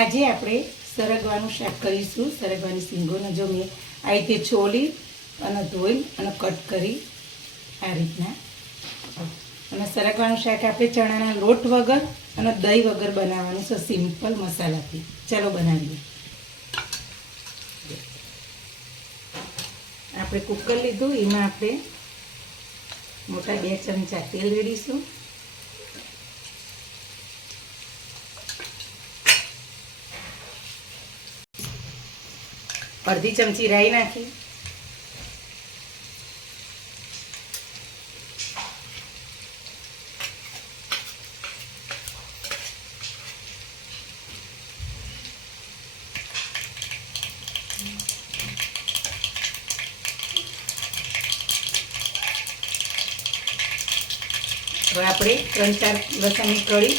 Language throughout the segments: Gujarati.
આજે આપણે સરગવાનું શાક કરીશું. સરગવાની શીંગોને જો મેં આ રીતે છોલી અને ધોઈ અને કટ કરી આ રીતના. અને સરગવાનું શાક આપણે ચણાના લોટ વગર અને દહીં વગર બનાવવાનું છે, સિમ્પલ મસાલાથી. ચાલો બનાવીએ. આપણે કુકર લીધું, એમાં આપણે મોટા 2 ચમચા તેલ રેડીશું. અડધી ચમચી રાઈ નાખી. હવે આપણે 3-4 લસણની કળી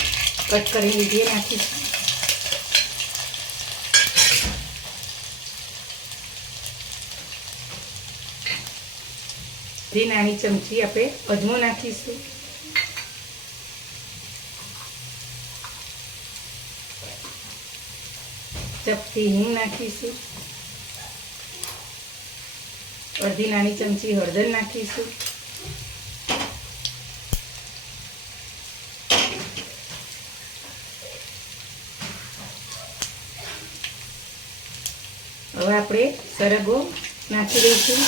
કટ કરી લીધી નાખીશું. અડધી નાની ચમચી આપણે અજમો નાખીશું. ચપટી હિંગ નાખીશું. અડધી નાની ચમચી હળદર નાખીશું. હવે આપણે સરગવો નાખી દઈશું.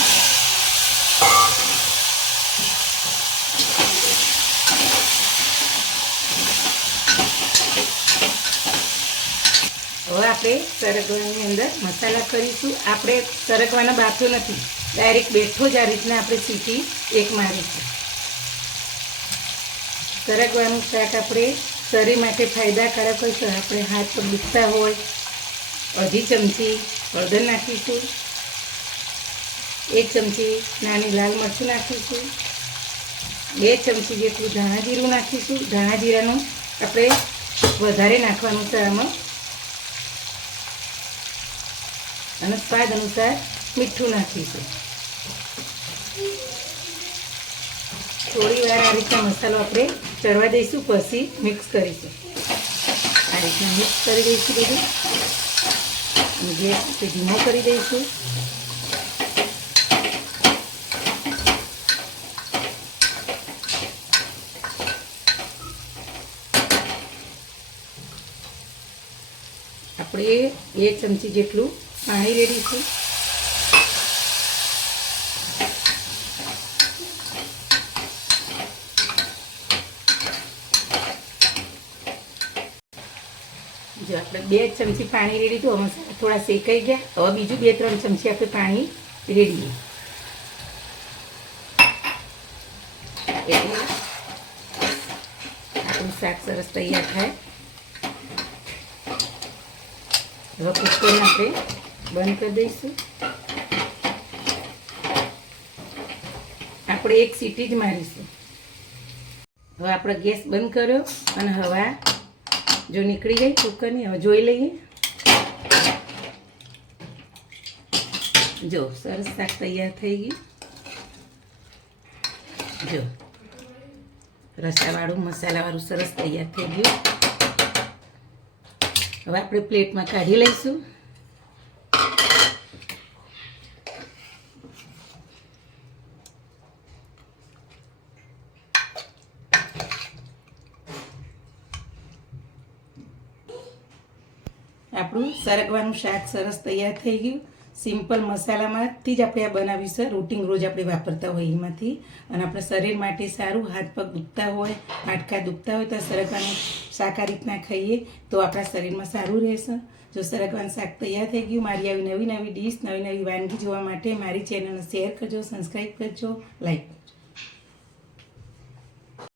હવે આપણે સરગવાની અંદર મસાલા કરીશું. આપણે સરગવાનો બાફ્યો નથી, ડાયરેક્ટ બેઠો જ આ રીતના આપણે સીટી એક મારીશું. સરગવાનું શાક આપણે શરીર માટે ફાયદાકારક હોય છે. આપણે હાથ પર દુખતા હોય, અડધી ચમચી હળદર નાખીશું. 1 ચમચી નાની લાલ મરચું નાખીશું. 2 ચમચી જેટલું ધાણા જીરું નાખીશું. ધાણા જીરાનું આપણે વધારે નાખવાનું છે આમાં. અને સ્વાદ અનુસાર મીઠું નાખીશું. થોડી વાર આ રીતના મસાલો આપણે ચડવા દઈશું, પછી મિક્સ કરીશું. આ રીતના મિક્સ કરી દઈશું બધું. ગેસ ધીમો કરી દઈશું. આપણે 2 ચમચી જેટલું પાણી રેડીશું. જો આપણે 2 ચમચી પાણી રેડી તો મસાલા થોડા શેકાઈ ગયા. હવે બીજું 2-3 ચમચી આપણે પાણી રેડીએ. એટલે આપણું શાક સરસ તૈયાર થાય. હવે કુકરને આપણે બંધ કરી દઈશું. આપણે 1 સીટી જ મારીશું. હવે આપણે ગેસ બંધ કર્યો અને હવા જો નીકળી ગઈ કુકરની. હવે જોઈ લઈએ. જો સરસ શાક તૈયાર થઈ ગયું. જો રસાવાળું મસાલાવાળું સરસ તૈયાર થઈ ગયું. હવે આપણે પ્લેટમાં કાઢી લઈશું. આપણું સરગવાનું શાક સરસ તૈયાર થઈ ગયું. સિમ્પલ મસાલામાંથી જ આપણે આ બનાવ્યું છે. રૂટિન રોજ આપણે વાપરતા હોય એમાંથી. અને આપણા શરીર માટે સારું. હાથ પગ દુખતા હોય, હાડકા દુખતા હોય તો સરગવાનું શાક આ રીતના ખાઈએ તો આપણા શરીરમાં સારું રહેશે. જો સરગવાનું શાક તૈયાર થઈ ગયું. મારી આવી નવી નવી ડીશ, નવી નવી વાનગી જોવા માટે મારી ચેનલને શેર કરજો, સબસ્ક્રાઈબ કરજો, લાઈક.